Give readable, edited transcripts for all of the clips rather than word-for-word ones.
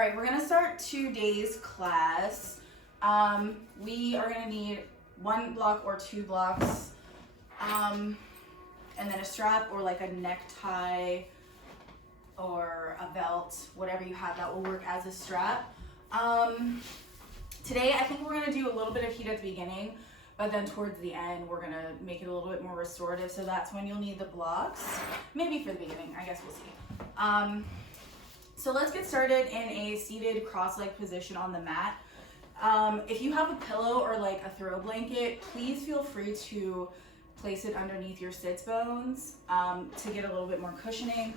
All right, we're gonna start today's class. We are gonna need 1 block or 2 blocks, and then a strap or like a necktie or a belt, whatever you have that will work as a strap. Today I think we're gonna do a little bit of heat at the beginning, but then towards the end we're gonna make it a little bit more restorative, so that's when you'll need the blocks. Maybe for the beginning, I guess we'll see. So let's get started in a seated cross-legged position on the mat. If you have a pillow or like a throw blanket, please feel free to place it underneath your sits bones to get a little bit more cushioning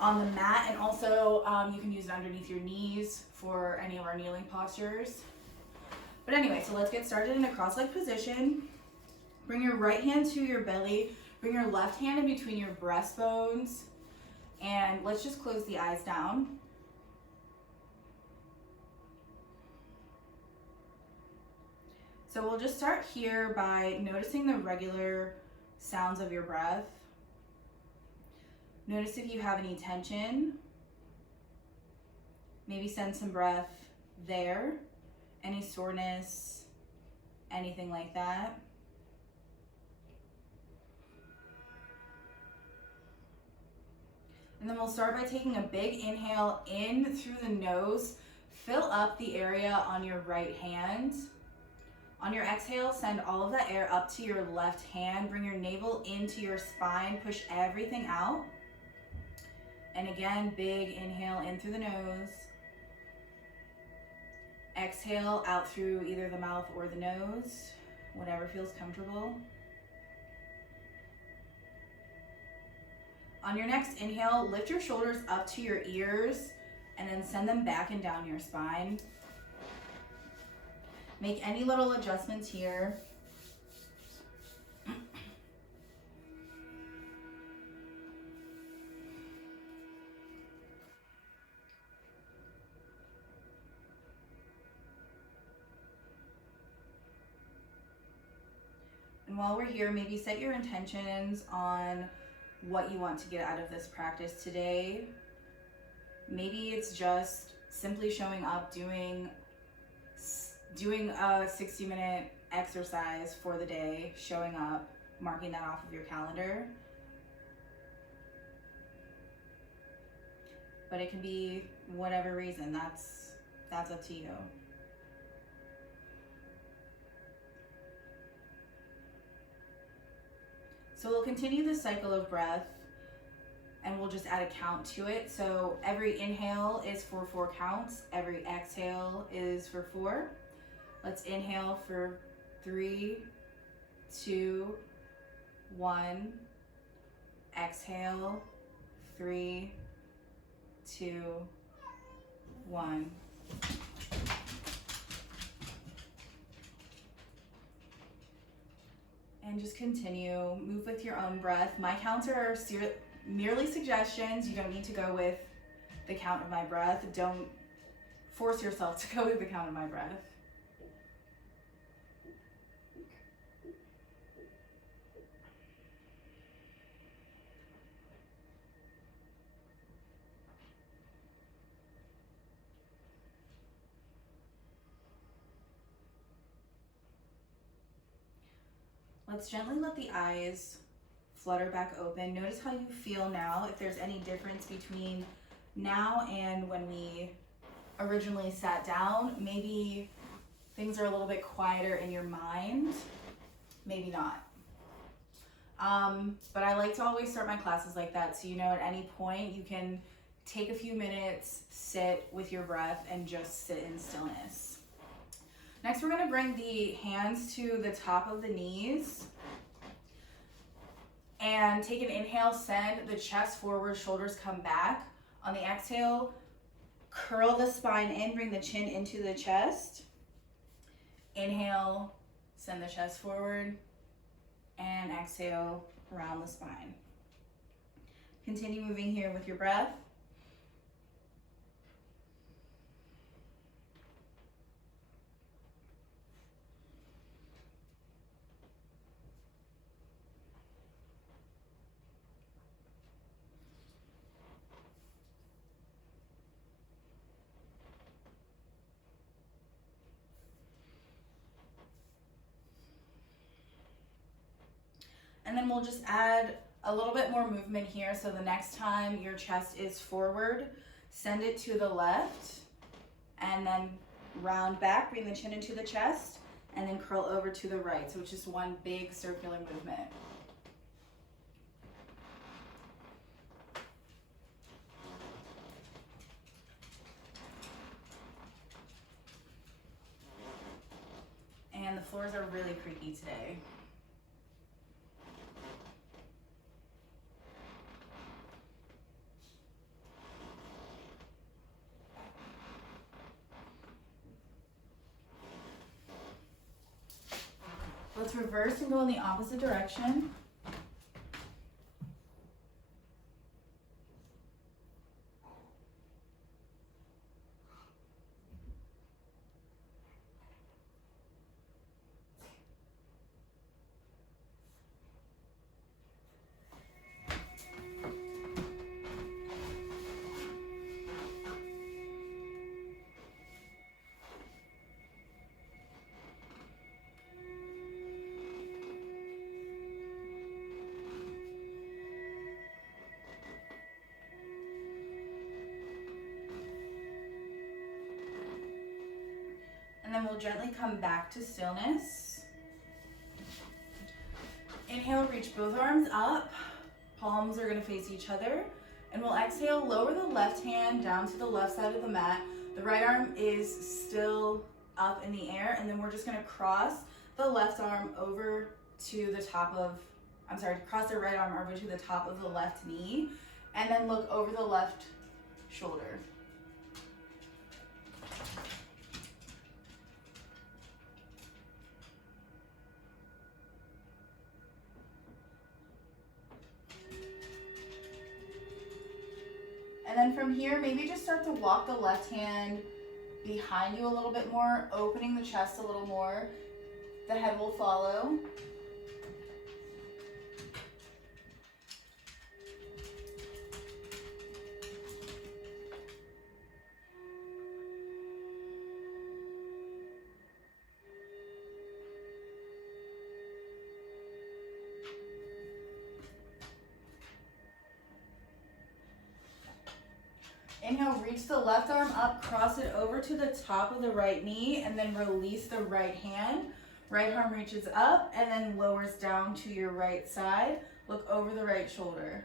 on the mat, and also you can use it underneath your knees for any of our kneeling postures. But anyway, so let's get started in a cross-legged position. Bring your right hand to your belly, bring your left hand in between your breastbones, and let's just close the eyes down. So we'll just start here by noticing the regular sounds of your breath. Notice if you have any tension. Maybe send some breath there. Any soreness, anything like that. And then we'll start by taking a big inhale in through the nose. Fill up the area on your right hand. On your exhale, send all of that air up to your left hand. Bring your navel into your spine. Push everything out. And again, big inhale in through the nose. Exhale out through either the mouth or the nose, whatever feels comfortable. On your next inhale, lift your shoulders up to your ears and then send them back and down your spine. Make any little adjustments here. And while we're here, maybe set your intentions on what you want to get out of this practice today. Maybe it's just simply showing up, doing a 60-minute exercise for the day, showing up, marking that off of your calendar. But it can be whatever reason, that's up to you. So we'll continue the cycle of breath and we'll just add a count to it. So every inhale is for 4 counts. Every exhale is for 4. Let's inhale for 3, 2, 1. Exhale, 3, 2, 1. And just continue, move with your own breath. My counts are merely suggestions. You don't need to go with the count of my breath. Don't force yourself to go with the count of my breath. Let's gently let the eyes flutter back open. Notice how you feel now, if there's any difference between now and when we originally sat down. Maybe things are a little bit quieter in your mind, maybe not. But I like to always start my classes like that, so you know at any point you can take a few minutes, sit with your breath, and just sit in stillness. Next, we're gonna bring the hands to the top of the knees and take an inhale, send the chest forward, shoulders come back. On the exhale, curl the spine in, bring the chin into the chest. Inhale, send the chest forward, and exhale, round the spine. Continue moving here with your breath. And then we'll just add a little bit more movement here. So the next time your chest is forward, send it to the left, and then round back, bring the chin into the chest, and then curl over to the right. So it's just one big circular movement. And the floors are really creaky today. Let's reverse and go in the opposite direction. And then we'll gently come back to stillness. Inhale, reach both arms up. Palms are gonna face each other. And we'll exhale, lower the left hand down to the left side of the mat. The right arm is still up in the air. And then we're just gonna cross the left arm over to the top of, cross the right arm over to the top of the left knee. And then look over the left shoulder. And then from here, maybe just start to walk the left hand behind you a little bit more, opening the chest a little more. The head will follow. Inhale, reach the left arm up, cross it over to the top of the right knee, and then release the right hand. Right arm reaches up and then lowers down to your right side. Look over the right shoulder.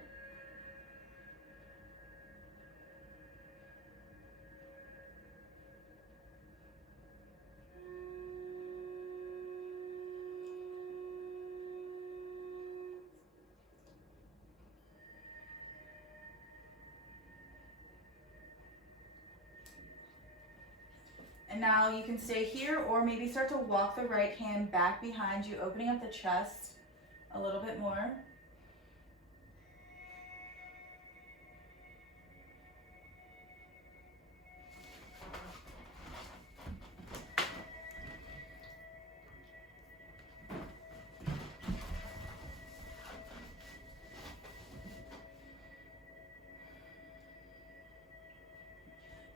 And now you can stay here or maybe start to walk the right hand back behind you, opening up the chest a little bit more.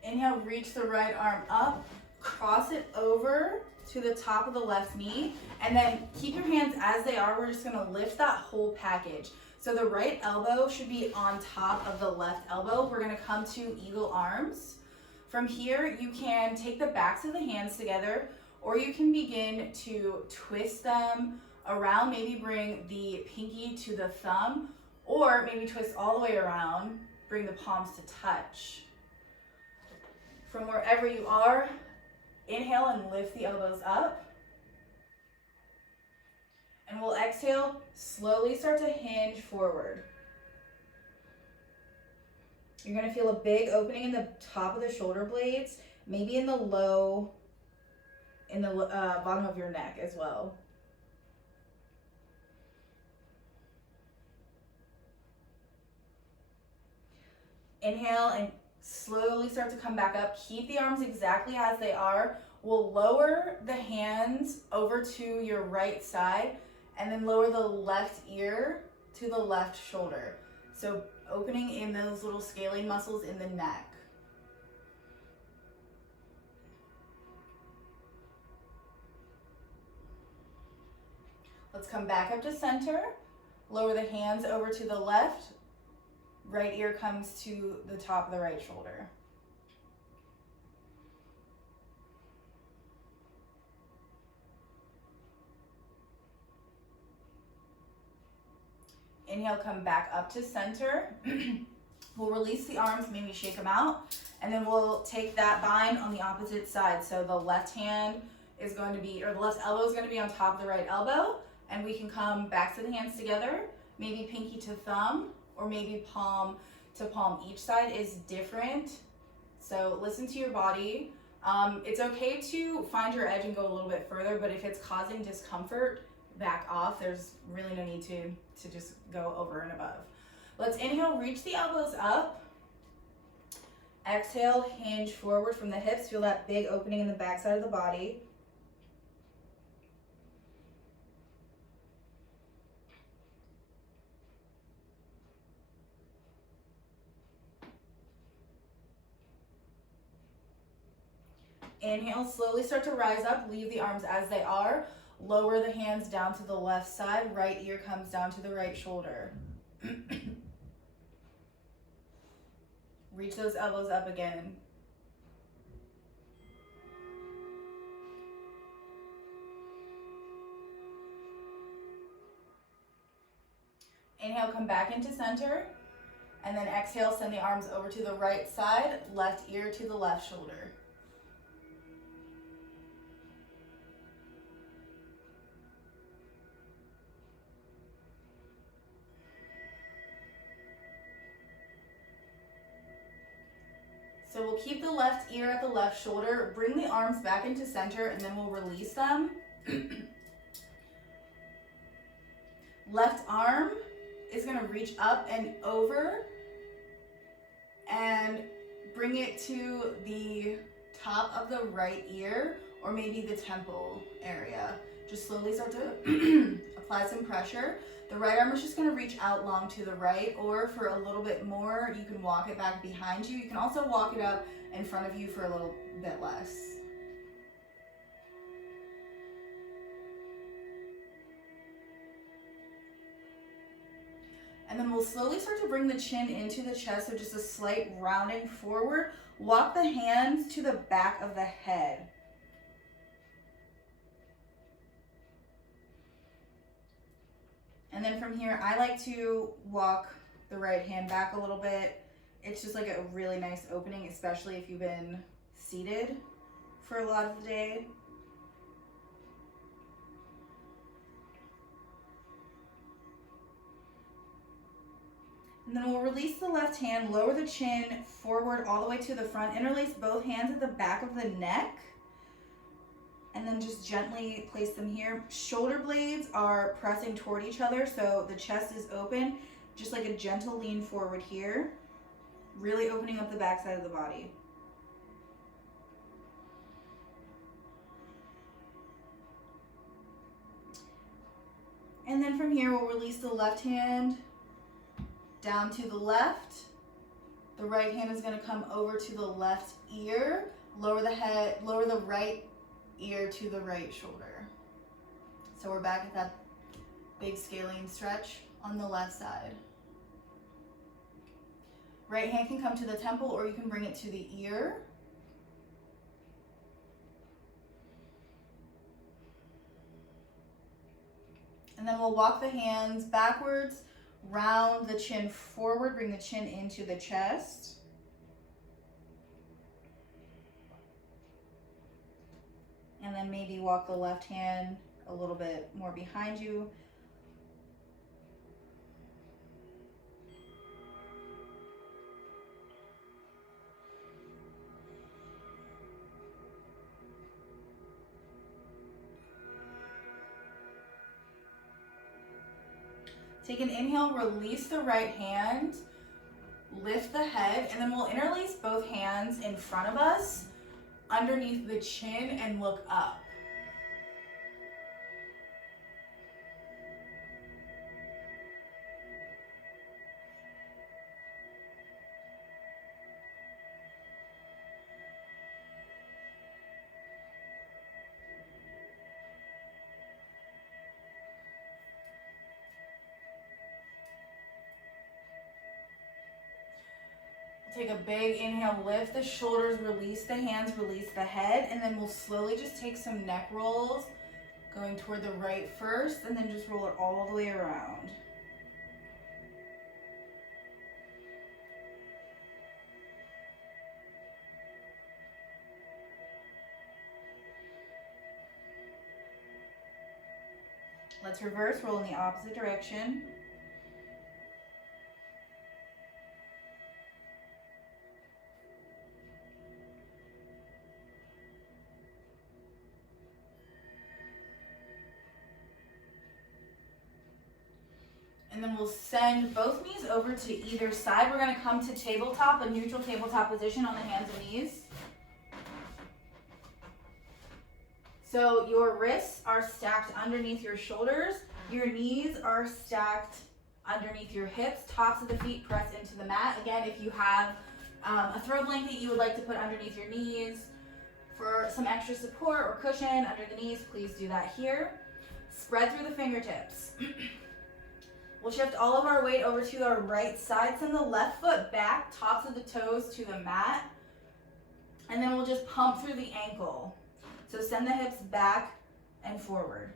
Inhale, reach the right arm up, cross it over to the top of the left knee, and then keep your hands as they are. We're just gonna lift that whole package. So the right elbow should be on top of the left elbow. We're gonna come to eagle arms. From here, you can take the backs of the hands together, or you can begin to twist them around, maybe bring the pinky to the thumb, or maybe twist all the way around, bring the palms to touch. From wherever you are, inhale and lift the elbows up. And we'll exhale, slowly start to hinge forward. You're gonna feel a big opening in the top of the shoulder blades, maybe in the bottom of your neck as well. Inhale and slowly start to come back up. Keep the arms exactly as they are. We'll lower the hands over to your right side and then lower the left ear to the left shoulder. So opening in those little scalene muscles in the neck. Let's come back up to center. Lower the hands over to the left. Right ear comes to the top of the right shoulder. Inhale, come back up to center. We'll release the arms, maybe shake them out, and then we'll take that bind on the opposite side. So the left hand is going to be, or the left elbow is going to be on top of the right elbow, and we can come back to the hands together, maybe pinky to thumb, or maybe palm to palm. Each side is different, so listen to your body. It's okay to find your edge and go a little bit further, but if it's causing discomfort, back off. There's really no need to just go over and above. Let's inhale, reach the elbows up. Exhale, hinge forward from the hips. Feel that big opening in the back side of the body. Inhale, slowly start to rise up. Leave the arms as they are. Lower the hands down to the left side. Right ear comes down to the right shoulder. Reach those elbows up again. Inhale, come back into center. And then exhale, send the arms over to the right side, left ear to the left shoulder. So we'll keep the left ear at the left shoulder, bring the arms back into center, and then we'll release them. Left arm is gonna reach up and over and bring it to the top of the right ear, or maybe the temple area. Just slowly start to apply some pressure. The right arm is just gonna reach out long to the right, or for a little bit more, you can walk it back behind you. You can also walk it up in front of you for a little bit less. And then we'll slowly start to bring the chin into the chest, so just a slight rounding forward. Walk the hands to the back of the head. And then from here, I like to walk the right hand back a little bit. It's just like a really nice opening, especially if you've been seated for a lot of the day. And then we'll release the left hand, lower the chin forward all the way to the front, interlace both hands at the back of the neck, and then just gently place them here. Shoulder blades are pressing toward each other, so the chest is open, just like a gentle lean forward here, really opening up the back side of the body. And then from here, we'll release the left hand down to the left. The right hand is going to come over to the left ear. Lower the head, lower the right ear to the right shoulder. So we're back at that big scalene stretch on the left side. Right hand can come to the temple, or you can bring it to the ear. And then we'll walk the hands backwards, round the chin forward, bring the chin into the chest. And then maybe walk the left hand a little bit more behind you. Take an inhale, release the right hand, lift the head, and then we'll interlace both hands in front of us, underneath the chin, and look up. Take a big inhale, lift the shoulders, release the hands, release the head, and then we'll slowly just take some neck rolls, going toward the right first, and then just roll it all the way around. Let's reverse, roll in the opposite direction. And then we'll send both knees over to either side. We're gonna come to tabletop, a neutral tabletop position on the hands and knees. So your wrists are stacked underneath your shoulders. Your knees are stacked underneath your hips. Tops of the feet press into the mat. Again, if you have a throw blanket you would like to put underneath your knees for some extra support or cushion under the knees, please do that here. Spread through the fingertips. We'll shift all of our weight over to our right side. Send the left foot back, tops of the toes to the mat. And then we'll just pump through the ankle. So send the hips back and forward.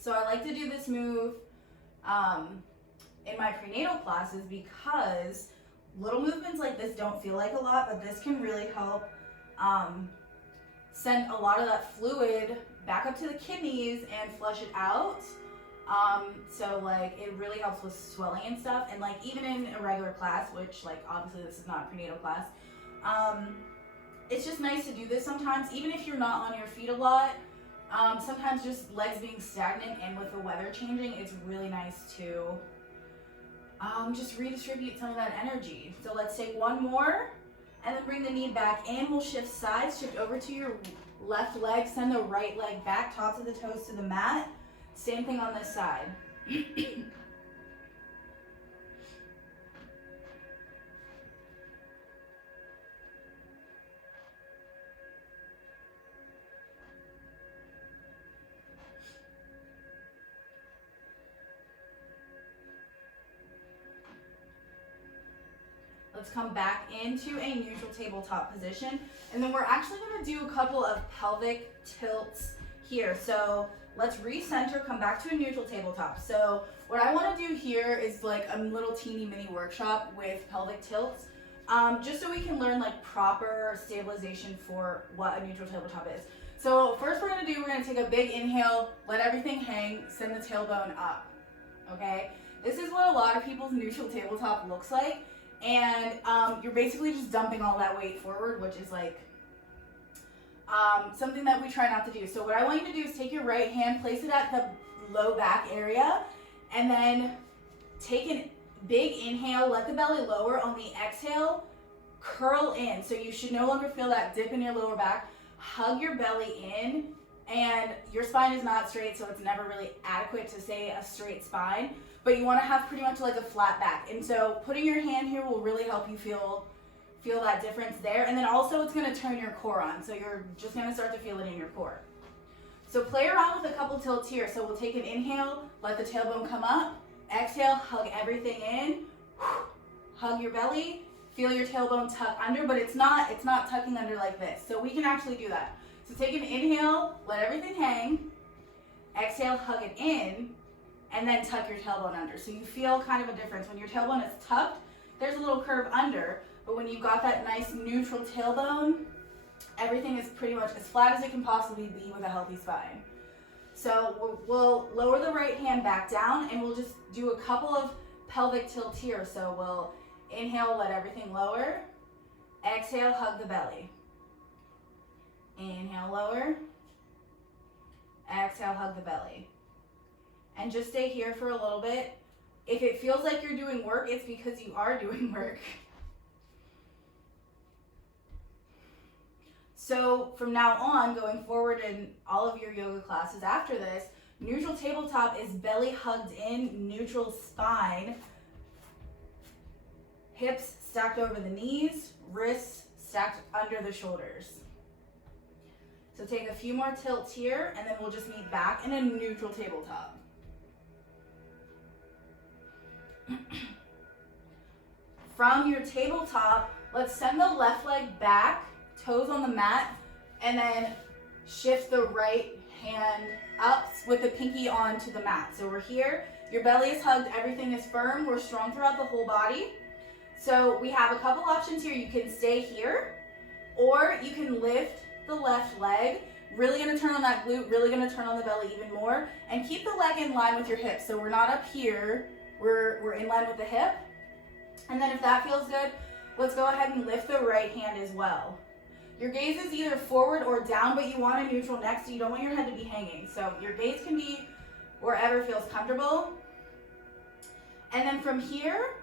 So I like to do this move in my prenatal classes because little movements like this don't feel like a lot, but this can really help send a lot of that fluid back up to the kidneys and flush it out. So like it really helps with swelling and stuff, and like even in a regular class, which like obviously this is not a prenatal class, it's just nice to do this sometimes, even if you're not on your feet a lot. Sometimes just legs being stagnant and with the weather changing, it's really nice to just redistribute some of that energy. So let's take one more and then bring the knee back in. We'll shift sides, shift over to your left leg, send the right leg back, tops of the toes to the mat. Same thing on this side. Let's come back into a neutral tabletop position. And then we're actually gonna do a couple of pelvic tilts here. So let's recenter, come back to a neutral tabletop. So what I wanna do here is like a little teeny mini workshop with pelvic tilts, just so we can learn like proper stabilization for what a neutral tabletop is. So first we're gonna take a big inhale, let everything hang, send the tailbone up, okay? This is what a lot of people's neutral tabletop looks like. And you're basically just dumping all that weight forward, which is like something that we try not to do. So what I want you to do is take your right hand, place it at the low back area, and then take a big inhale, let the belly lower. On the exhale, curl in. So you should no longer feel that dip in your lower back. Hug your belly in, and your spine is not straight, so it's never really adequate to say a straight spine. But you want to have pretty much like a flat back. And so putting your hand here will really help you feel that difference there. And then also it's going to turn your core on. So you're just going to start to feel it in your core. So play around with a couple tilts here. So we'll take an inhale, let the tailbone come up. Exhale, hug everything in. Hug your belly. Feel your tailbone tuck under, but it's not tucking under like this. So we can actually do that. So take an inhale, let everything hang. Exhale, hug it in. And then tuck your tailbone under. So you feel kind of a difference. When your tailbone is tucked, there's a little curve under, but when you've got that nice neutral tailbone, everything is pretty much as flat as it can possibly be with a healthy spine. So we'll lower the right hand back down, and we'll just do a couple of pelvic tilts here. So we'll inhale, let everything lower. Exhale, hug the belly. Inhale, lower. Exhale, hug the belly. And just stay here for a little bit. If it feels like you're doing work, it's because you are doing work. So from now on, going forward in all of your yoga classes after this, neutral tabletop is belly hugged in, neutral spine, hips stacked over the knees, wrists stacked under the shoulders. So take a few more tilts here, and then we'll just meet back in a neutral tabletop. From your tabletop, let's send the left leg back, toes on the mat, and then shift the right hand up with the pinky onto the mat. So we're here, your belly is hugged, everything is firm, we're strong throughout the whole body. So we have a couple options here. You can stay here, or you can lift the left leg, really gonna turn on that glute, really gonna turn on the belly even more, and keep the leg in line with your hip. So we're not up here, we're in line with the hip. And then if that feels good, let's go ahead and lift the right hand as well. Your gaze is either forward or down, but you want a neutral neck, so you don't want your head to be hanging. So your gaze can be wherever feels comfortable. And then from here,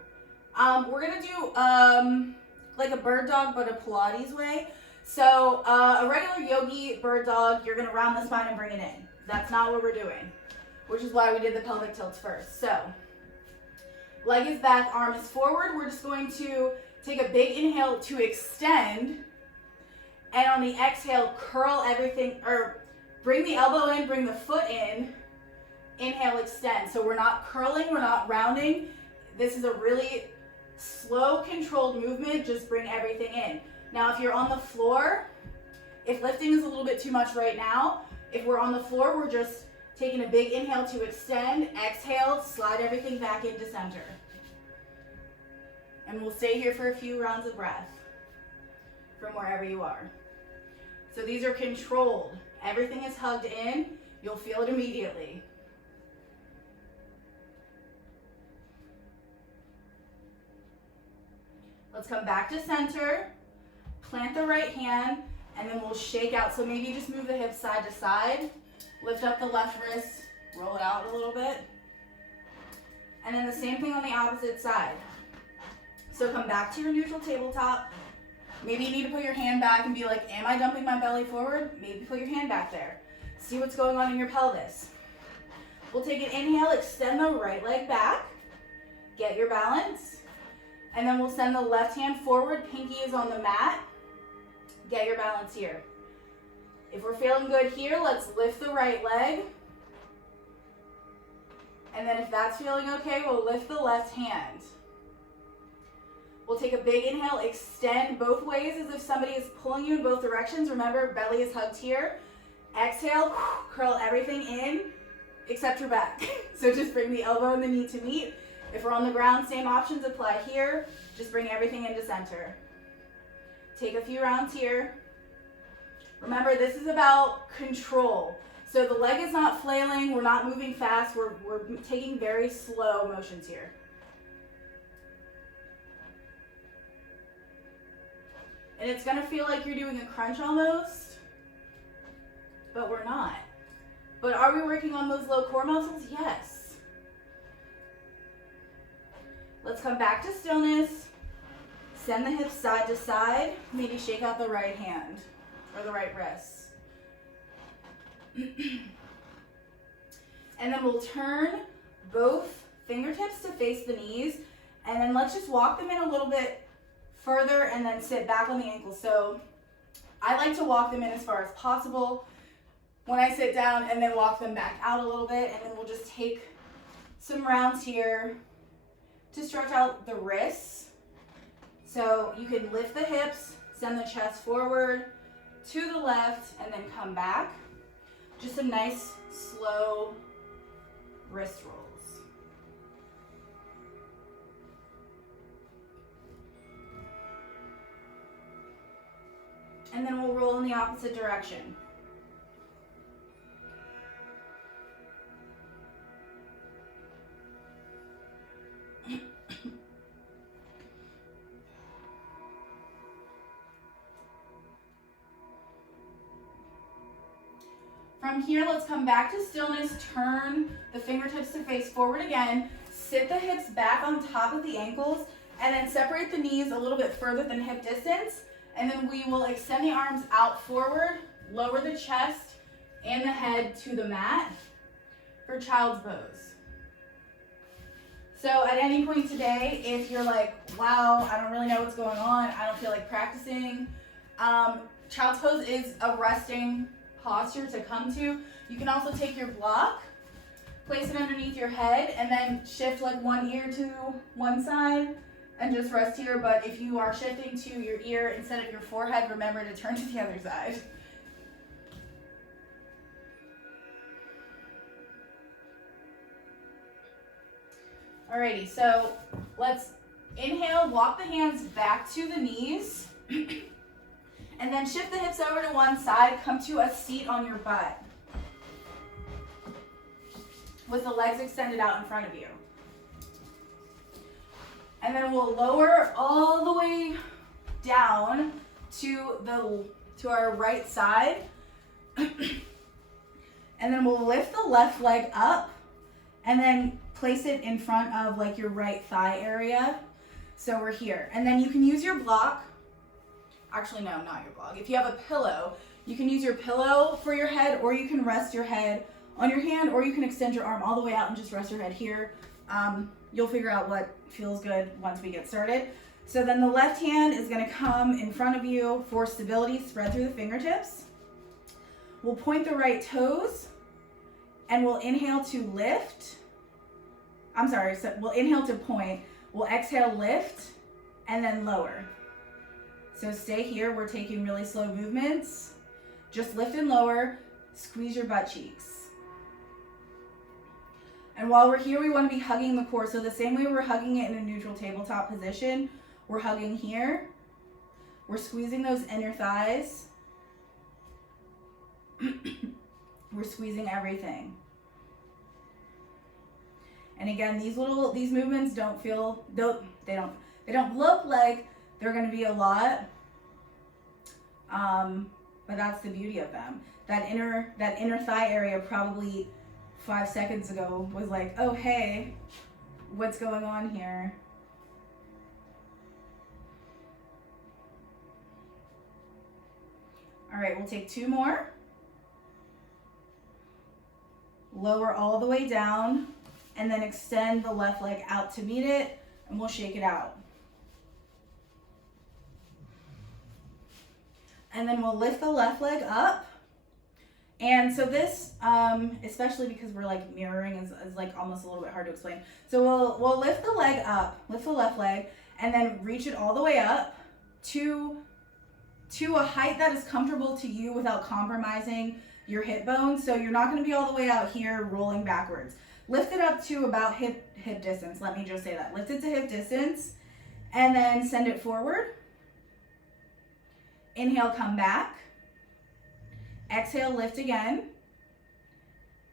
we're gonna do like a bird dog, but a Pilates way. So a regular yogi bird dog, you're gonna round the spine and bring it in. That's not what we're doing, which is why we did the pelvic tilts first. So leg is back, arm is forward. We're just going to take a big inhale to extend. And on the exhale, curl everything, or bring the elbow in, bring the foot in. Inhale, extend. So we're not curling, we're not rounding. This is a really slow, controlled movement. Just bring everything in. Now, if you're on the floor, if lifting is a little bit too much right now, if we're on the floor, we're just taking a big inhale to extend, exhale, slide everything back into center. And we'll stay here for a few rounds of breath from wherever you are. So these are controlled. Everything is hugged in. You'll feel it immediately. Let's come back to center. Plant the right hand, and then we'll shake out. So maybe just move the hips side to side. Lift up the left wrist, roll it out a little bit. And then the same thing on the opposite side. So come back to your neutral tabletop. Maybe you need to put your hand back and be like, am I dumping my belly forward? Maybe put your hand back there. See what's going on in your pelvis. We'll take an inhale, extend the right leg back. Get your balance. And then we'll send the left hand forward, pinky is on the mat. Get your balance here. If we're feeling good here, let's lift the right leg. And then if that's feeling okay, we'll lift the left hand. We'll take a big inhale, extend both ways as if somebody is pulling you in both directions. Remember, belly is hugged here. Exhale, curl everything in, except your back. So just bring the elbow and the knee to meet. If we're on the ground, same options apply here. Just bring everything into center. Take a few rounds here. Remember, this is about control. So the leg is not flailing, we're not moving fast, we're taking very slow motions here. And it's gonna feel like you're doing a crunch almost, but we're not. But are we working on those low core muscles? Yes. Let's come back to stillness. Send the hips side to side. Maybe shake out the right hand or the right wrist. And then we'll turn both fingertips to face the knees, and then let's just walk them in a little bit further and then sit back on the ankles. So I like to walk them in as far as possible when I sit down, and then walk them back out a little bit, and then we'll just take some rounds here to stretch out the wrists. So you can lift the hips, send the chest forward to the left, and then come back. Just some nice, slow wrist rolls. And then we'll roll in the opposite direction. From here, let's come back to stillness, turn the fingertips to face forward again, sit the hips back on top of the ankles, and then separate the knees a little bit further than hip distance, and then we will extend the arms out forward, lower the chest and the head to the mat for child's pose. So at any point today, if you're like, wow, I don't really know what's going on, I don't feel like practicing, child's pose is a resting posture to come to. You can also take your block, place it underneath your head, and then shift like one ear to one side and just rest here. But if you are shifting to your ear instead of your forehead, remember to turn to the other side. Alrighty, so let's inhale, walk the hands back to the knees, and then shift the hips over to one side, come to a seat on your butt with the legs extended out in front of you. And then we'll lower all the way down to our right side. And then we'll lift the left leg up and then place it in front of like your right thigh area. So we're here. And then you can use your block. Actually, no, not your block. If you have a pillow, you can use your pillow for your head, or you can rest your head on your hand, or you can extend your arm all the way out and just rest your head here. You'll figure out what feels good once we get started. So then the left hand is gonna come in front of you for stability, spread through the fingertips. We'll point the right toes and we'll inhale to lift. So we'll inhale to point, we'll exhale, lift, and then lower. So stay here, we're taking really slow movements. Just lift and lower, squeeze your butt cheeks. And while we're here, we want to be hugging the core. So the same way we're hugging it in a neutral tabletop position, we're hugging here. We're squeezing those inner thighs. We're squeezing everything. And again, these movements don't look like they're going to be a lot, but that's the beauty of them. That inner thigh area probably 5 seconds ago was like, oh hey, what's going on here? All right, we'll take 2 more. Lower all the way down, and then extend the left leg out to meet it, and we'll shake it out. And then we'll lift the left leg up. And so this, especially because we're like mirroring, is like almost a little bit hard to explain. So we'll lift the leg up, lift the left leg, and then reach it all the way up to a height that is comfortable to you without compromising your hip bones. So you're not going to be all the way out here rolling backwards. Lift it up to about hip distance. Let me just say that. Lift it to hip distance, and then send it forward. Inhale, come back. Exhale, lift again.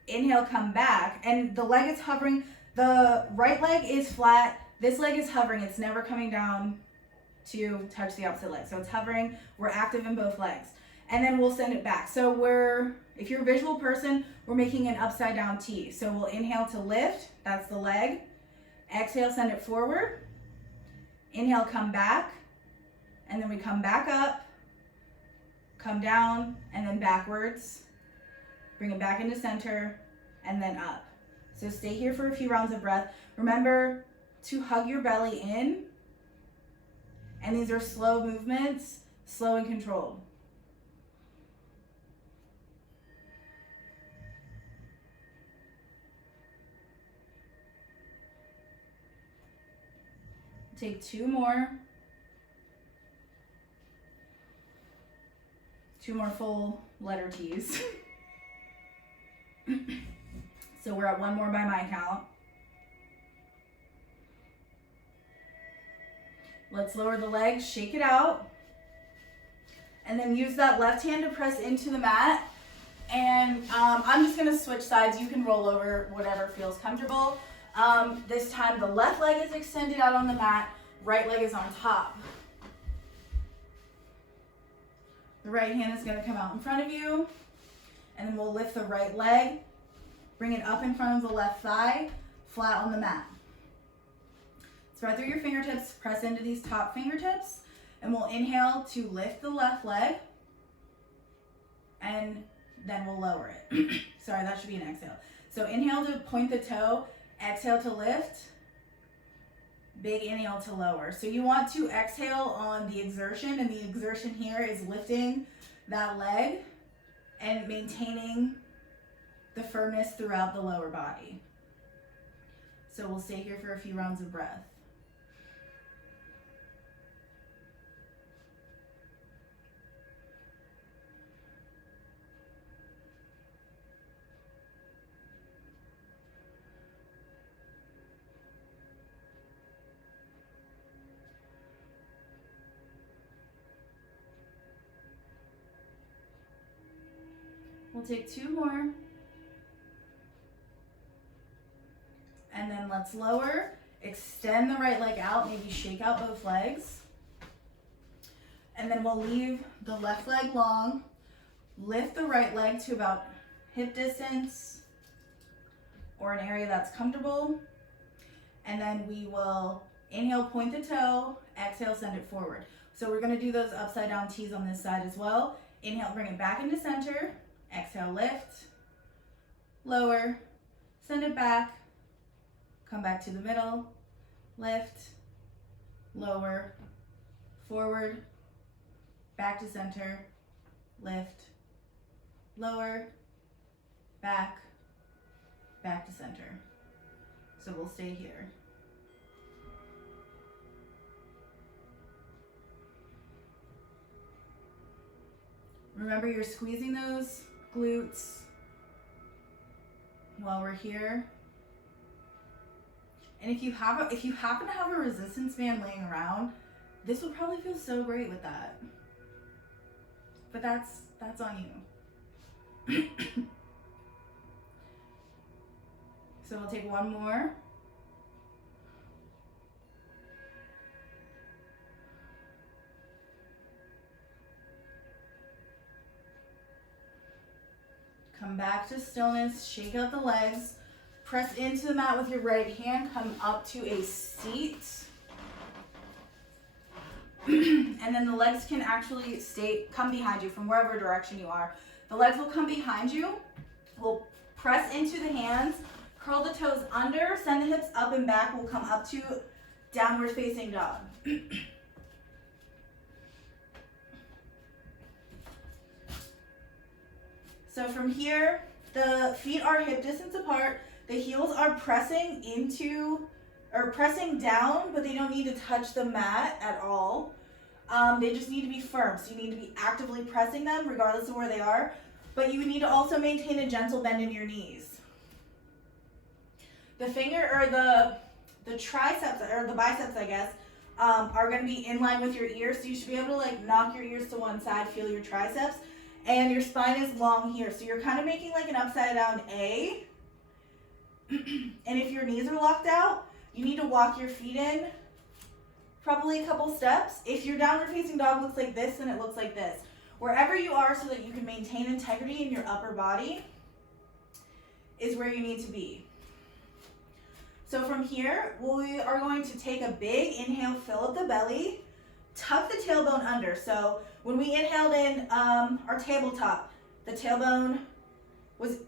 Inhale, come back. And the leg is hovering. The right leg is flat. This leg is hovering. It's never coming down to touch the opposite leg. So it's hovering. We're active in both legs. And then we'll send it back. So if you're a visual person, we're making an upside down T. So we'll inhale to lift. That's the leg. Exhale, send it forward. Inhale, come back. And then we come back up. Come down, and then backwards. Bring it back into center, and then up. So stay here for a few rounds of breath. Remember to hug your belly in. And these are slow movements, slow and controlled. Take 2 more. 2 more full letter T's. So we're at 1 more by my count. Let's lower the legs, shake it out. And then use that left hand to press into the mat. And I'm just gonna switch sides. You can roll over, whatever feels comfortable. This time the left leg is extended out on the mat, right leg is on top. The right hand is gonna come out in front of you, and then we'll lift the right leg, bring it up in front of the left thigh, flat on the mat. Spread through your fingertips, press into these top fingertips, and we'll inhale to lift the left leg, and then we'll lower it. Sorry, that should be an exhale. So inhale to point the toe, exhale to lift, big inhale to lower. So you want to exhale on the exertion, and the exertion here is lifting that leg and maintaining the firmness throughout the lower body. So we'll stay here for a few rounds of breath. We'll take 2 more. And then let's lower, extend the right leg out, maybe shake out both legs. And then we'll leave the left leg long, lift the right leg to about hip distance or an area that's comfortable. And then we will inhale, point the toe, exhale, send it forward. So we're gonna do those upside down T's on this side as well. Inhale, bring it back into center. Exhale, lift, lower, send it back, come back to the middle, lift, lower, forward, back to center, lift, lower, back to center. So we'll stay here. Remember, you're squeezing those glutes while we're here. And if you happen to have a resistance band laying around, this would probably feel so great with that. But that's on you. So we'll take 1 more. Come back to stillness, shake out the legs, press into the mat with your right hand, come up to a seat. And then the legs can actually come behind you from wherever direction you are. The legs will come behind you. We'll press into the hands, curl the toes under, send the hips up and back. We'll come up to downward facing dog. So from here, the feet are hip distance apart. The heels are pressing down, but they don't need to touch the mat at all. They just need to be firm. So you need to be actively pressing them regardless of where they are. But you need to also maintain a gentle bend in your knees. The finger or the triceps or the biceps, I guess, are going to be in line with your ears. So you should be able to like knock your ears to one side, feel your triceps. And your spine is long here. So you're kind of making like an upside down A. And if your knees are locked out, you need to walk your feet in probably a couple steps. If your downward facing dog looks like this, then it looks like this. Wherever you are so that you can maintain integrity in your upper body is where you need to be. So from here, we are going to take a big inhale, fill up the belly, tuck the tailbone under. So when we inhaled in our tabletop, the tailbone was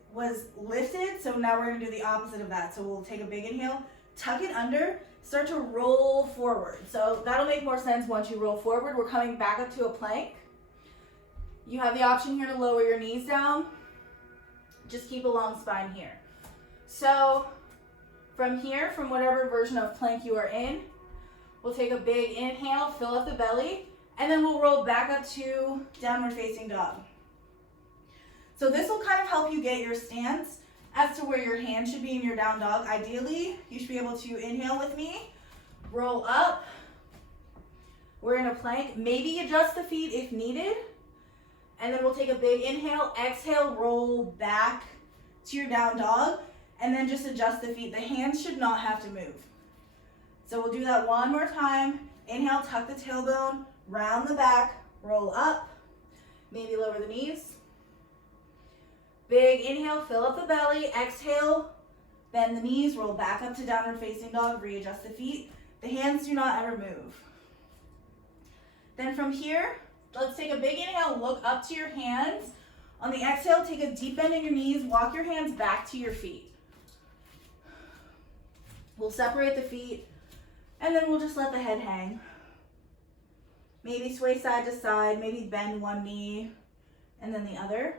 lifted. So now we're going to do the opposite of that. So we'll take a big inhale, tuck it under, start to roll forward. So that'll make more sense once you roll forward. We're coming back up to a plank. You have the option here to lower your knees down. Just keep a long spine here. So from here, from whatever version of plank you are in, we'll take a big inhale, fill up the belly, and then we'll roll back up to downward facing dog. So this will kind of help you get your stance as to where your hand should be in your down dog. Ideally, you should be able to inhale with me, roll up. We're in a plank. Maybe adjust the feet if needed. And then we'll take a big inhale, exhale, roll back to your down dog, and then just adjust the feet. The hands should not have to move. So we'll do that one more time. Inhale, tuck the tailbone, round the back, roll up, maybe lower the knees. Big inhale, fill up the belly, exhale, bend the knees, roll back up to downward facing dog, readjust the feet. The hands do not ever move. Then from here, let's take a big inhale, look up to your hands. On the exhale, take a deep bend in your knees, walk your hands back to your feet. We'll separate the feet, and then we'll just let the head hang. Maybe sway side to side, maybe bend one knee and then the other.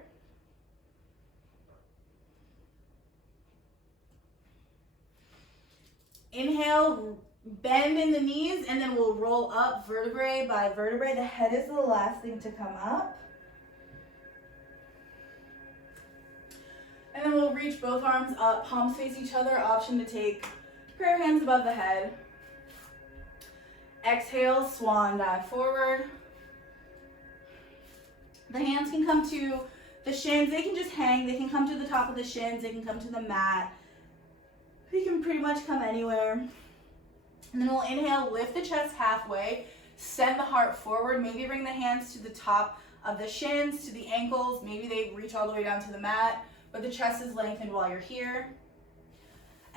Inhale, bend in the knees, and then we'll roll up vertebrae by vertebrae. The head is the last thing to come up. And then we'll reach both arms up, palms face each other, option to take prayer hands above the head. Exhale, swan dive forward. The hands can come to the shins, they can just hang, they can come to the top of the shins, they can come to the mat. They can pretty much come anywhere. And then we'll inhale, lift the chest halfway, send the heart forward, maybe bring the hands to the top of the shins, to the ankles, maybe they reach all the way down to the mat, but the chest is lengthened while you're here.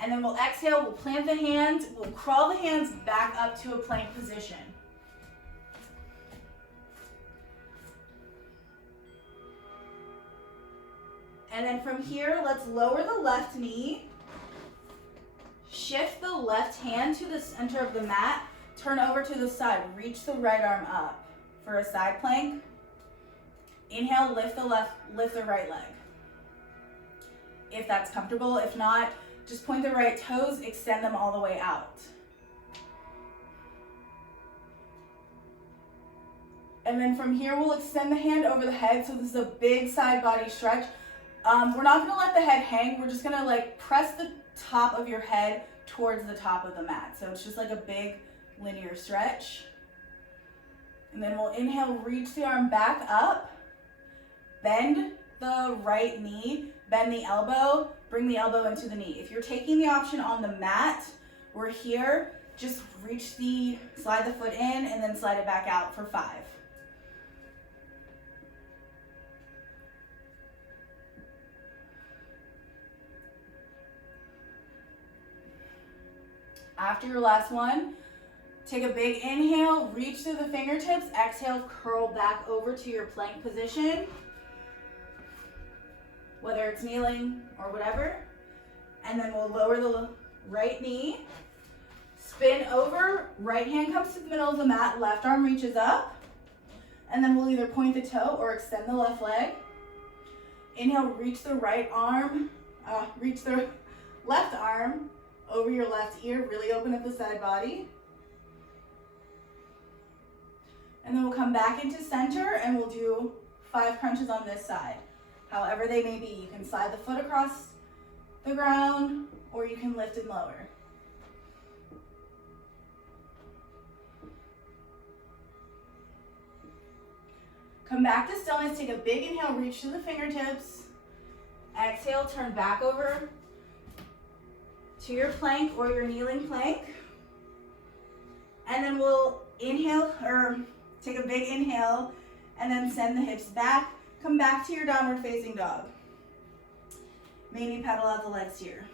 And then we'll exhale, we'll plant the hands, we'll crawl the hands back up to a plank position. And then from here, let's lower the left knee, shift the left hand to the center of the mat, turn over to the side, reach the right arm up for a side plank. Inhale, lift the right leg. If that's comfortable, if not, just point the right toes, extend them all the way out. And then from here, we'll extend the hand over the head. So this is a big side body stretch. We're not gonna let the head hang. We're just gonna like press the top of your head towards the top of the mat. So it's just like a big linear stretch. And then we'll inhale, reach the arm back up, bend the right knee, bend the elbow, bring the elbow into the knee. If you're taking the option on the mat, we're here, just slide the foot in and then slide it back out for 5. After your last one, take a big inhale, reach through the fingertips, exhale, curl back over to your plank position, whether it's kneeling or whatever. And then we'll lower the right knee, spin over, right hand comes to the middle of the mat, left arm reaches up, and then we'll either point the toe or extend the left leg. Inhale, reach the reach the left arm over your left ear, really open up the side body. And then we'll come back into center and we'll do 5 crunches on this side. However they may be. You can slide the foot across the ground or you can lift and lower. Come back to stillness, take a big inhale, reach to the fingertips. Exhale, turn back over to your plank or your kneeling plank. And then we'll inhale, or take a big inhale, and then send the hips back. Come back to your downward facing dog. Maybe pedal out the legs here.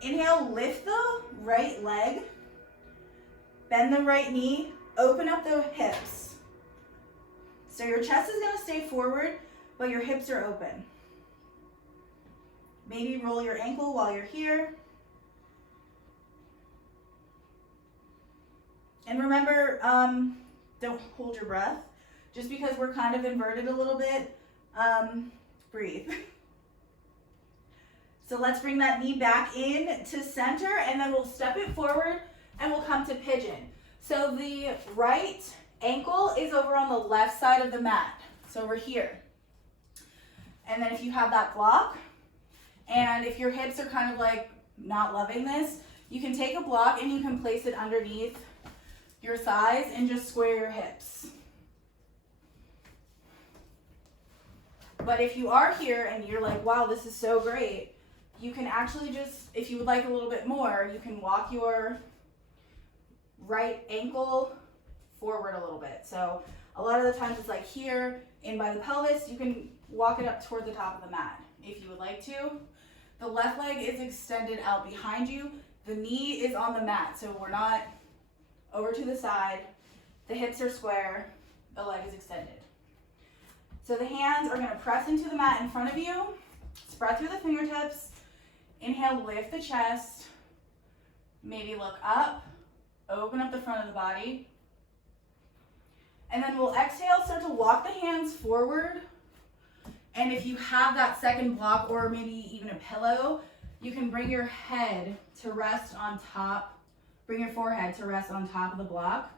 Inhale, lift the right leg, bend the right knee, open up the hips. So your chest is gonna stay forward, but your hips are open. Maybe roll your ankle while you're here. And remember, don't hold your breath. Just because we're kind of inverted a little bit, breathe. So let's bring that knee back in to center, and then we'll step it forward and we'll come to pigeon. So the right ankle is over on the left side of the mat. So we're here. And then if you have that block, and if your hips are kind of like not loving this, you can take a block and you can place it underneath your thighs and just square your hips. But if you are here and you're like, wow, this is so great, you can actually just, if you would like a little bit more, you can walk your right ankle forward a little bit. So a lot of the times it's like here, in by the pelvis, you can walk it up toward the top of the mat if you would like to. The left leg is extended out behind you. The knee is on the mat, so we're not over to the side. The hips are square, the leg is extended. So the hands are gonna press into the mat in front of you, spread through the fingertips, inhale, lift the chest, maybe look up, open up the front of the body. And then we'll exhale, start to walk the hands forward And if you have that second block or maybe even a pillow, you can bring your head to rest on top, bring your forehead to rest on top of the block.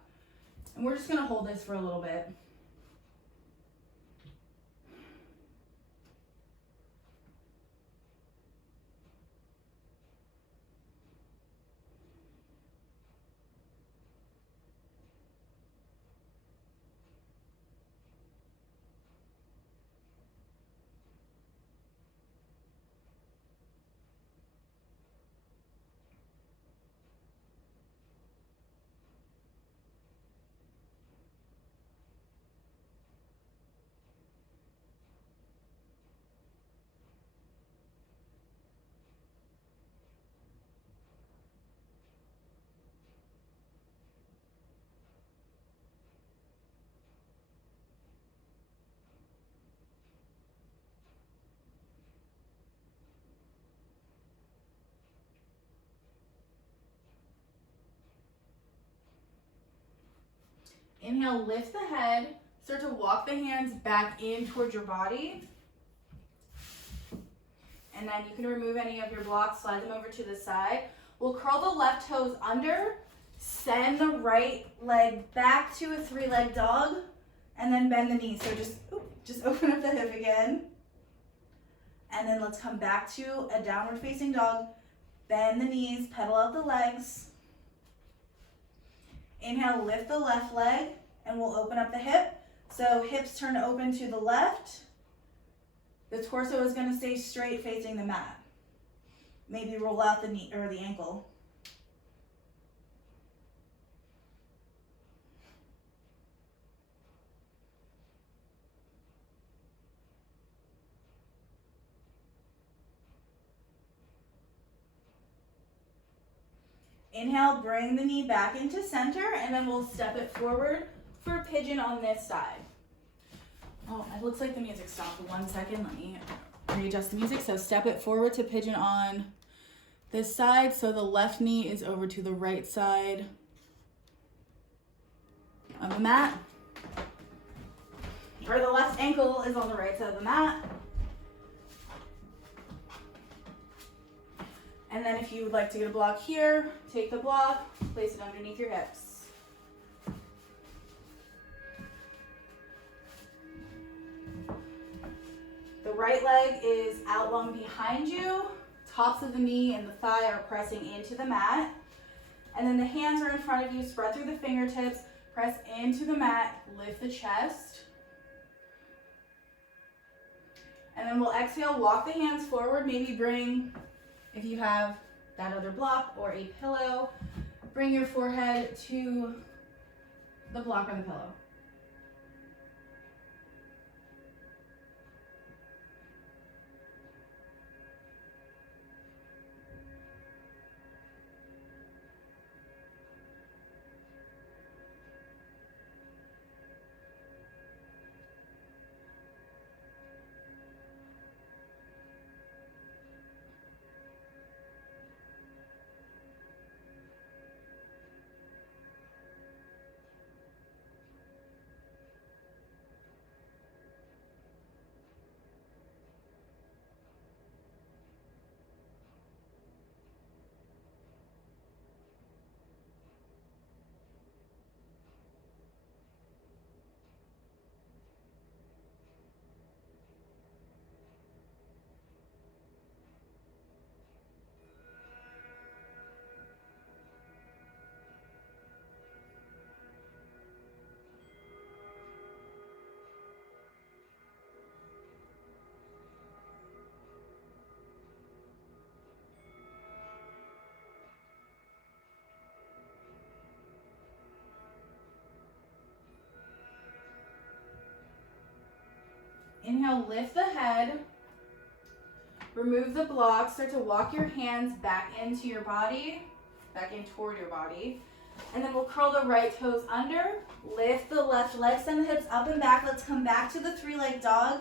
And we're just gonna hold this for a little bit. Inhale, lift the head, start to walk the hands back in towards your body. And then you can remove any of your blocks, slide them over to the side. We'll curl the left toes under, send the right leg back to a 3-leg dog, and then bend the knee. So just open up the hip again. And then let's come back to a downward facing dog. Bend the knees, pedal out the legs. Inhale, lift the left leg, and we'll open up the hip. So hips turn open to the left. The torso is going to stay straight facing the mat. Maybe roll out the knee or the ankle. Inhale, bring the knee back into center, and then we'll step it forward for pigeon on this side. Oh, it looks like the music stopped. 1 second, let me readjust the music. So step it forward to pigeon on this side. So the left knee is over to the right side of the mat. Or the left ankle is on the right side of the mat. And then if you would like to get a block here, take the block, place it underneath your hips. The right leg is out long behind you. Tops of the knee and the thigh are pressing into the mat. And then the hands are in front of you. Spread through the fingertips. Press into the mat. Lift the chest. And then we'll exhale, walk the hands forward. Maybe bring, if you have that other block or a pillow, bring your forehead to the block or the pillow. Inhale, lift the head. Remove the block. Start to walk your hands back into your body, back in toward your body. And then we'll curl the right toes under. Lift the left leg, send the hips up and back. Let's come back to the 3-leg dog.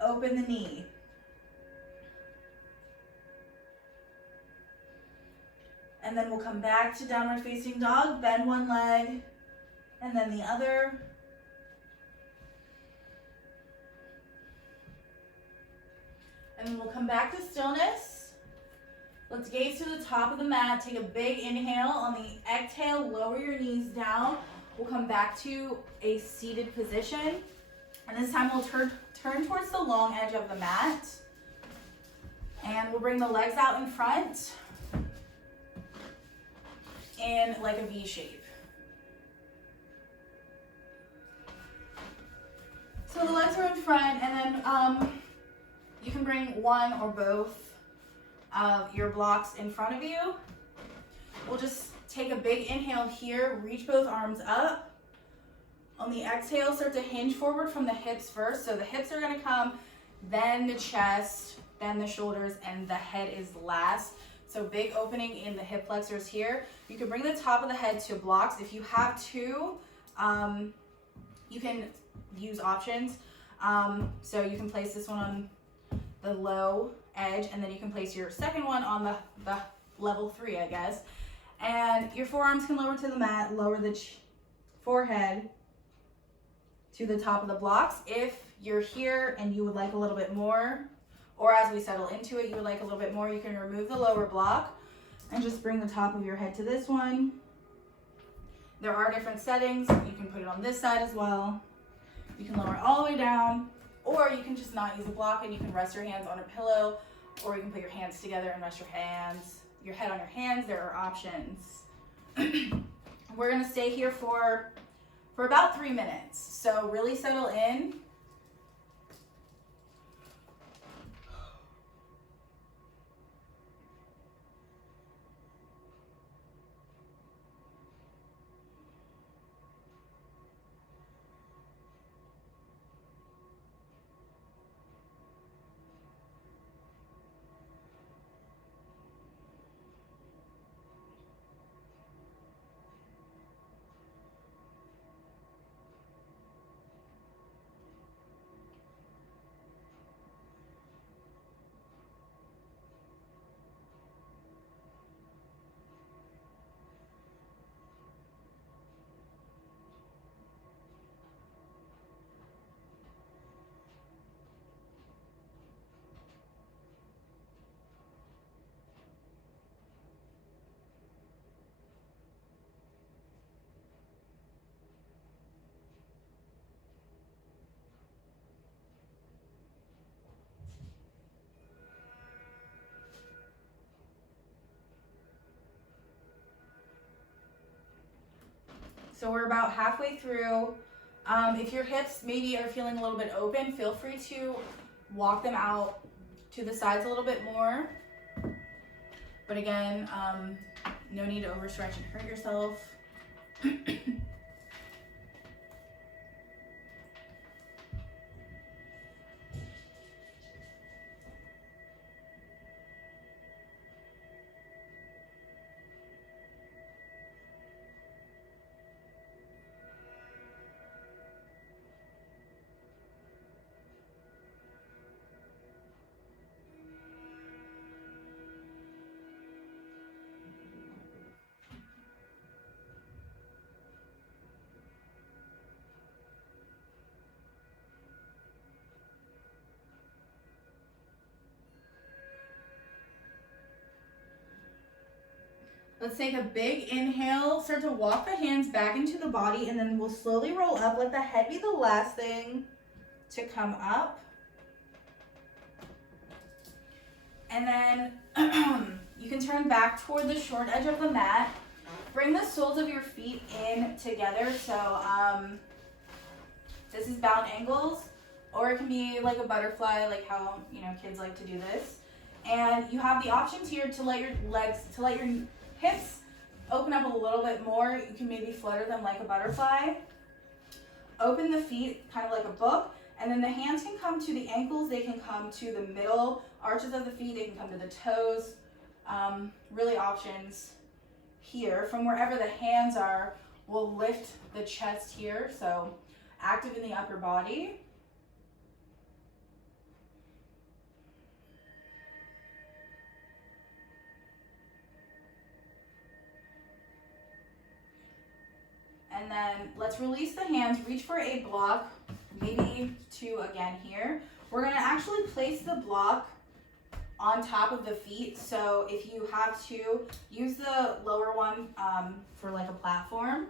Open the knee. And then we'll come back to downward facing dog. Bend one leg and then the other. And then we'll come back to stillness. Let's gaze to the top of the mat. Take a big inhale. On the exhale, lower your knees down. We'll come back to a seated position. And this time we'll turn towards the long edge of the mat. And we'll bring the legs out in front in like a V shape. So the legs are in front, and then you can bring one or both of your blocks in front of you. We'll just take a big inhale here, reach both arms up. On the exhale, start to hinge forward from the hips first. So the hips are gonna come, then the chest, then the shoulders, and the head is last. So big opening in the hip flexors here. You can bring the top of the head to blocks. If you have two, you can use options. So you can place this one on the low edge, and then you can place your second one on the level 3, I guess. And your forearms can lower to the mat, lower the forehead to the top of the blocks. If you're here and you would like a little bit more, or as we settle into it, you would like a little bit more, you can remove the lower block and just bring the top of your head to this one. There are different settings. You can put it on this side as well. You can lower it all the way down, or you can just not use a block and you can rest your hands on a pillow, or you can put your hands together and rest your head on your hands. There are options. We're gonna stay here for about 3 minutes. So really settle in. So we're about halfway through. If your hips maybe are feeling a little bit open, feel free to walk them out to the sides a little bit more. But again, no need to overstretch and hurt yourself. Let's take a big inhale, start to walk the hands back into the body, and then we'll slowly roll up. Let the head be the last thing to come up. And then you can turn back toward the short edge of the mat. Bring the soles of your feet in together. So this is bound angles, or it can be like a butterfly, like how kids like to do this. And you have the options here to let your hips open up a little bit more. You can maybe flutter them like a butterfly. Open the feet kind of like a book, and then the hands can come to the ankles, they can come to the middle arches of the feet, they can come to the toes. Really options here. From wherever the hands are, we'll lift the chest here, so active in the upper body. And then let's release the hands, reach for a block, maybe 2 again here. We're gonna actually place the block on top of the feet. So if you have to, use the lower one for like a platform,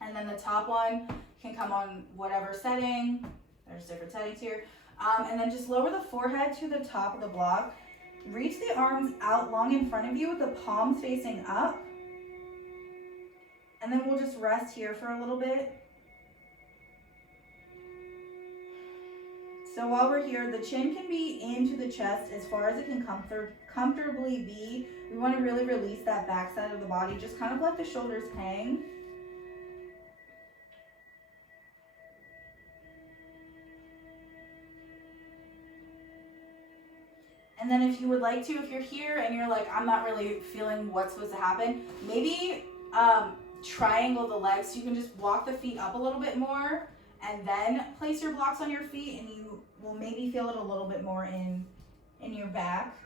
and then the top one can come on whatever setting. There's different settings here. And then just lower the forehead to the top of the block. Reach the arms out long in front of you with the palms facing up. And then we'll just rest here for a little bit. So while we're here, the chin can be into the chest as far as it can comfortably be. We want to really release that back side of the body. Just kind of let the shoulders hang. And then if you would like to, if you're here and you're like, I'm not really feeling what's supposed to happen, maybe triangle the legs so you can just walk the feet up a little bit more and then place your blocks on your feet, and you will maybe feel it a little bit more in your back.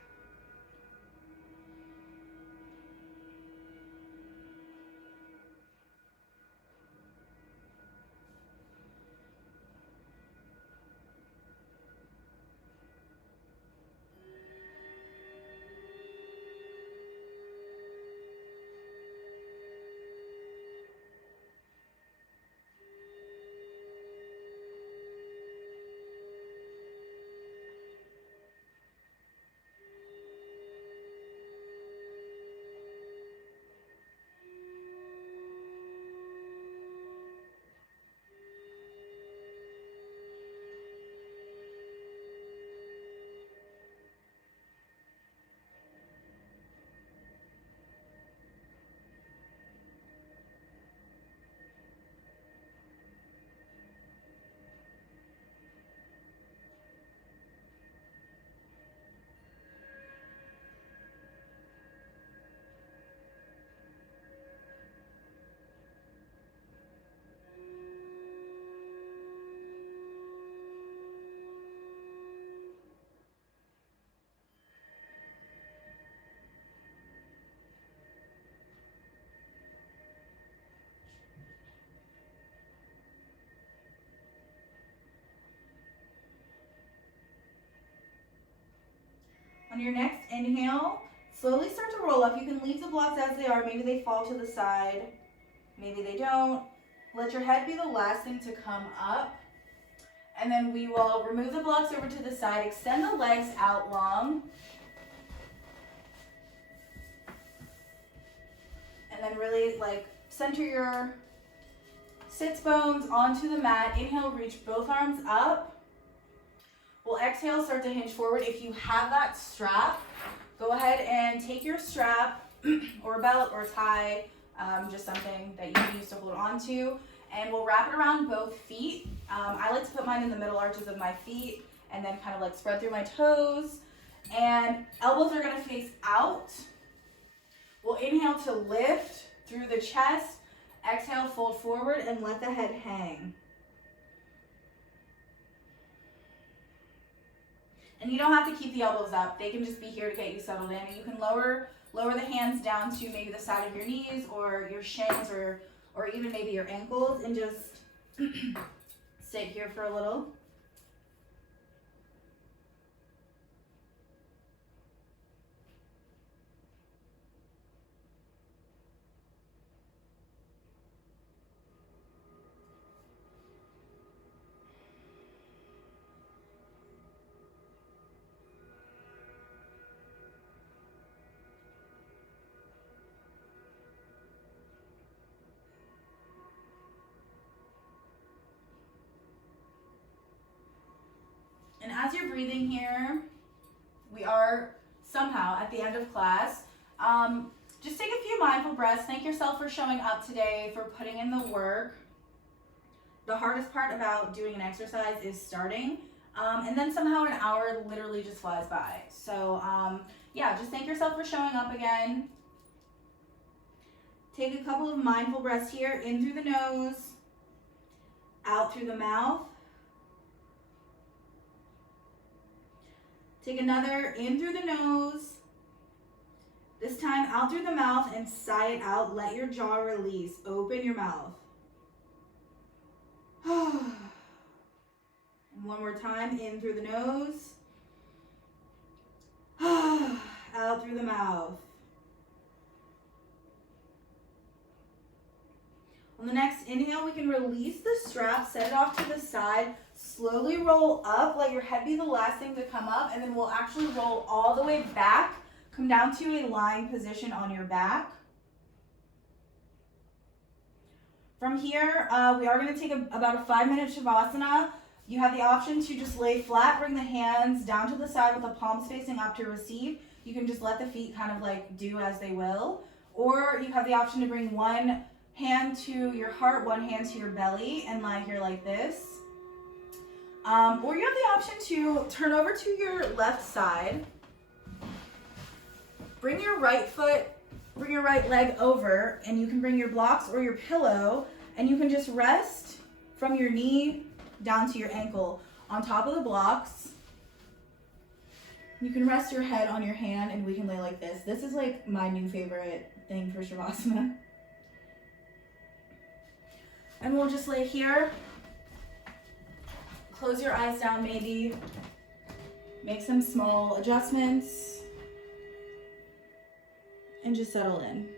On your next inhale, slowly start to roll up. You can leave the blocks as they are. Maybe they fall to the side. Maybe they don't. Let your head be the last thing to come up. And then we will remove the blocks over to the side. Extend the legs out long. And then really center your sits bones onto the mat. Inhale, reach both arms up. We'll exhale, start to hinge forward. If you have that strap, go ahead and take your strap or a belt or a tie, just something that you can use to hold on to, and we'll wrap it around both feet. I like to put mine in the middle arches of my feet and then kind of spread through my toes. And elbows are gonna face out. We'll inhale to lift through the chest. Exhale, fold forward and let the head hang. And you don't have to keep the elbows up. They can just be here to get you settled in. And you can lower the hands down to maybe the side of your knees or your shins or even maybe your ankles, and just sit here for a little. And as you're breathing here, we are somehow at the end of class. Just take a few mindful breaths. Thank yourself for showing up today, for putting in the work. The hardest part about doing an exercise is starting. And then somehow an hour literally just flies by. So yeah, just thank yourself for showing up again. Take a couple of mindful breaths here, in through the nose, out through the mouth. Take another in through the nose, this time out through the mouth, and sigh it out. Let your jaw release. Open your mouth. And one more time, in through the nose, Out through the mouth. On the next inhale, we can release the strap, set it off to the side, slowly roll up, let your head be the last thing to come up, and then we'll actually roll all the way back, come down to a lying position on your back. From here, we are going to take about a 5-minute Shavasana. You have the option to just lay flat, bring the hands down to the side with the palms facing up to receive. You can just let the feet kind of like do as they will. Or you have the option to bring one hand to your heart, one hand to your belly, and lie here like this. Or you have the option to turn over to your left side. Bring your right leg over, and you can bring your blocks or your pillow, and you can just rest from your knee down to your ankle on top of the blocks. You can rest your head on your hand, and we can lay like this. This is like my new favorite thing for Shavasana. And we'll just lay here. Close your eyes down maybe. Make some small adjustments. And just settle in.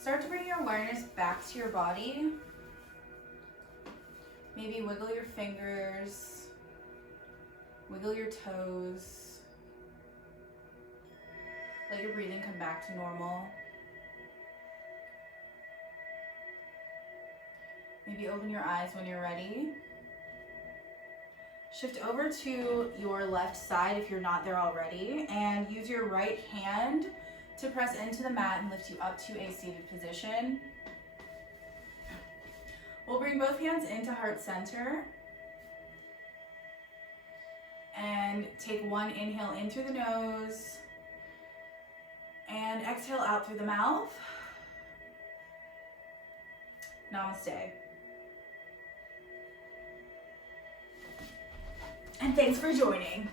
Start to bring your awareness back to your body. Maybe wiggle your fingers, wiggle your toes. Let your breathing come back to normal. Maybe open your eyes when you're ready. Shift over to your left side if you're not there already, and use your right hand to press into the mat and lift you up to a seated position. We'll bring both hands into heart center and take one inhale in through the nose and exhale out through the mouth. Namaste. And thanks for joining.